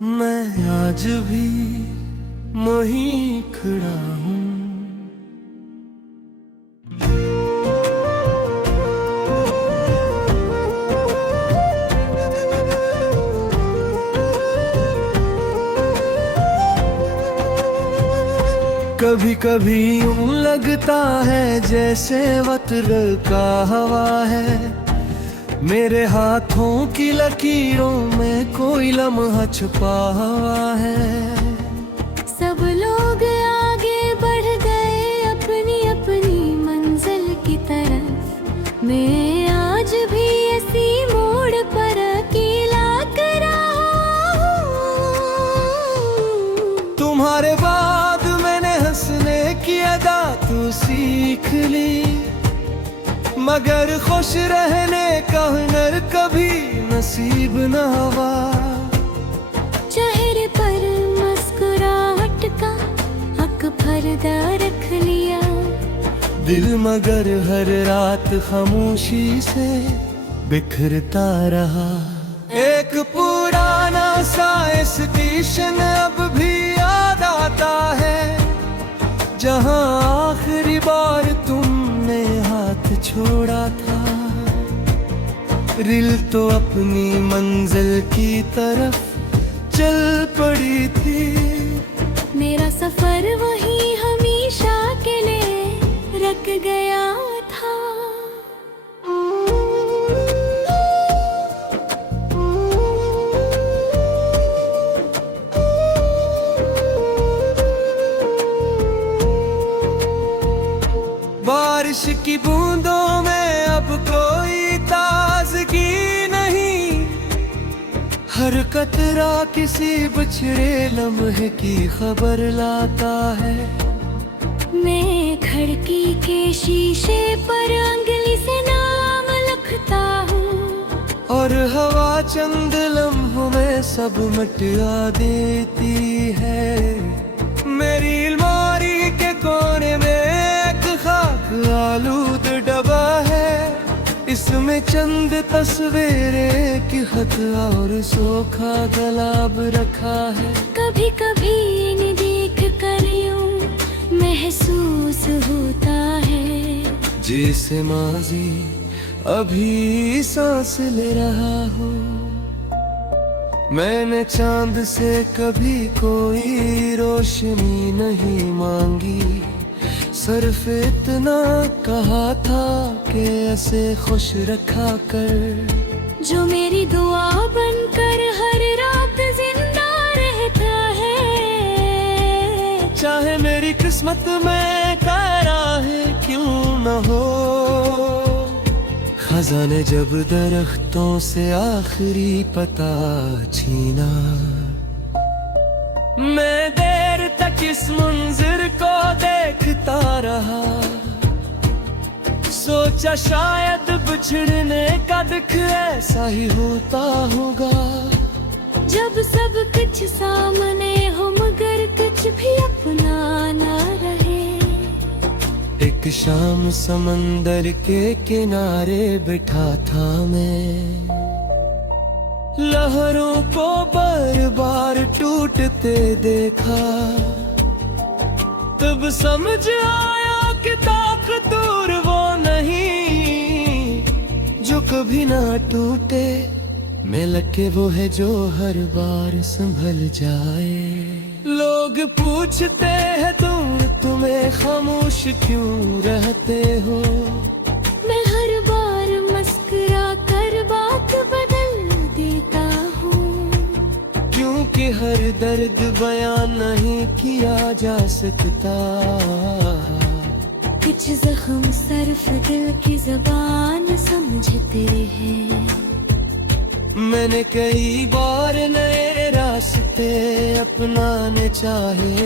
मैं आज भी वहीं खड़ा हूँ। कभी कभी यूं लगता है जैसे वत्र का हवा है, मेरे हाथों की लकीरों में कोई लम्हा छुपा हुआ है। सब लोग आगे बढ़ गए अपनी अपनी मंजिल की तरफ, मैं आज भी इसी मोड़ पर अकेला खड़ा हूँ। तुम्हारे बाद मैंने हंसने की अदा तो सीख ली, मगर खुश रहने का हुनर कभी नसीब न हुआ। चेहरे पर मुस्कुराहट का हक पर्दा रख लिया, दिल मगर हर रात खामोशी से बिखरता रहा। एक पुराना सा स्टेशन अब भी याद आता है, जहां आखिरी बार तुमने हाथ छोड़ा था। रिल तो अपनी मंजिल की तरफ चल पड़ी थी। मेरा सफर वही हमेशा के लिए रख गया था। बारिश की बूंदों में अब कोई ताजगी नहीं, हर कतरा किसी बिछड़े लम्हे की खबर लाता है। मैं खिड़की के शीशे पर उंगली से नाम लिखता हूँ, और हवा चंद लम्हों में सब मिटा देती है। मेरी अलमारी के कोने में एक खाक आलूद डब्बा है, इसमें चंद तस्वीरें की खत और सोखा गुलाब रखा है। कभी कभी इन्हें देख कर यूं महसूस होता है जैसे माजी अभी सांस ले रहा हो। मैंने चांद से कभी कोई रोशनी नहीं मांगी, सिर्फ इतना कहा था कि ऐसे खुश रखा कर। जो मेरी दुआ बनकर हर रात जिंदा रहता है, चाहे मेरी किस्मत में कारा है क्यों न हो। खजाने जब दरख्तों से आखिरी पता छीना, मैं देर तक इस मंजर को देखता रहा। सोचा शायद बिछड़ने का दुख ऐसा ही होता होगा, जब सब कुछ सामने हो मगर कुछ भी अपना ना रहे। एक शाम समंदर के किनारे बैठा था मैं, लहरों को बार बार टूटते देखा। तब समझ आया कि ताकतूर वो नहीं जो कभी ना टूटे, मिल के वो है जो हर बार संभल जाए। लोग पूछते हैं तुम्हें खामोश क्यों रहते हो, मैं हर बार मुस्कुरा कर बात बदल देता हूँ, क्योंकि हर दर्द बयान नहीं किया जा सकता। कुछ जख्म सिर्फ दिल की जबान समझते हैं। मैंने कई बार नए रास्ते अपनाने चाहे,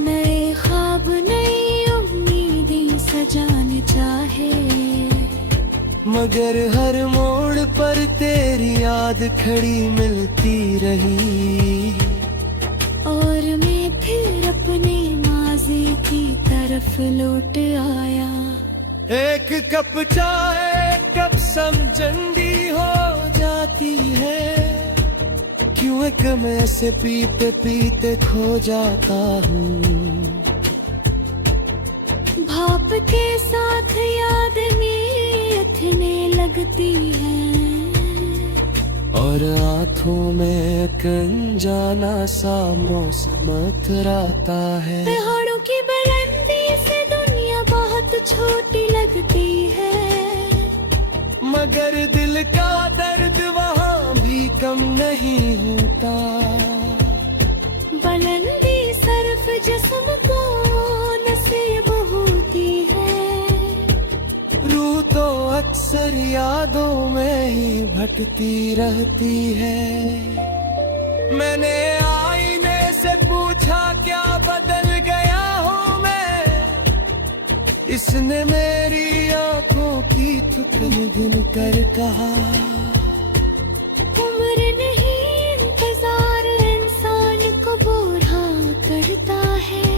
नए ख्वाब नई उम्मीदें सजाने चाहे, मगर हर मोड़ पर तेरी याद खड़ी मिलती रही। और मैं फिर अपने माजी की तरफ लौट आया। एक कप चाय कब समझंडी हो जाती है, क्यों एक मैं से पीते पीते खो जाता हूँ। भाप के साथ याद इतने लगती है, और आँखों में एक अनजाना सा मौसम इतराता है। पहाड़ों की बुलंदी से दुनिया बहुत छोटी लगती है, मगर दिल का दर्द वहाँ भी कम नहीं होता। बुलंदी सिर्फ जिस्म को नसीब होती है, रूह तो अक्सर यादों में ही भटकती रहती है। मैंने आईने से पूछा क्या बदल गया हूँ मैं, इसने मेरी आंखों की थुकन गिन कर कहा। उम्र नहीं इंतजार इंसान को बूढ़ा करता है,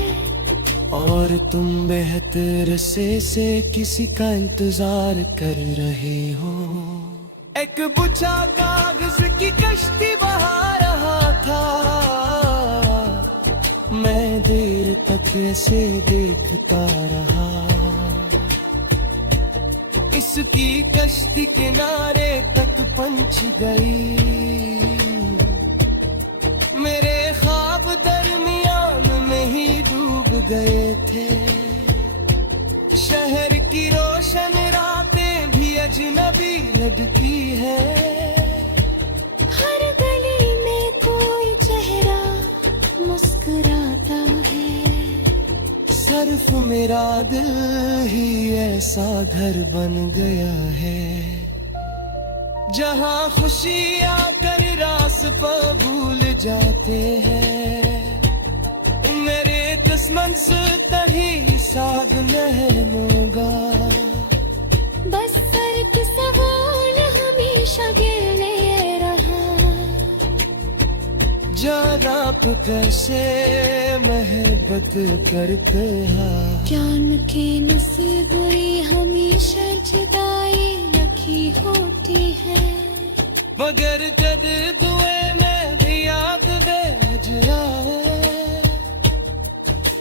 और तुम बेहतर से किसी का इंतजार कर रहे हो। एक बुझा कागज की कश्ती बहा रहा था, मैं देर तक ऐसे देखता रहा। इसकी कश्ती किनारे तक पहुंच गई, मेरे ख्वाब दरमियान में ही डूब गए थे। शहर की रोशन रातें भी अजनबी लगती है, हर गली में कोई चेहरा मुस्कुराता है। सिर्फ मेरा दिल ही ऐसा घर बन गया है, जहाँ खुशी आकर रास पर भूल जाते हैं। मेरे दुश्मन से तही साग नहनोगा, बस सर की सवाल हमेशा गिरने रहा, जाना पे कैसे महबत करते हैं। जान के नसीब हुई हमेशा जुदाई लखी होती है, मगर जद दुए में भी याद भेज आए,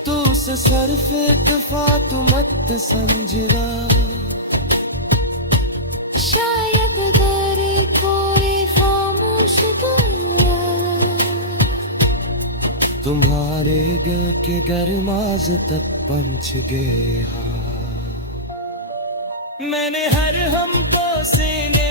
तू से सिर्फ इत्तफा तू मत समझना। शायद अगर कोई खामोश दुआ तुम्हारे दिल के गरमाज तक पहुंच गए। हाँ, मैंने हर हमको सीने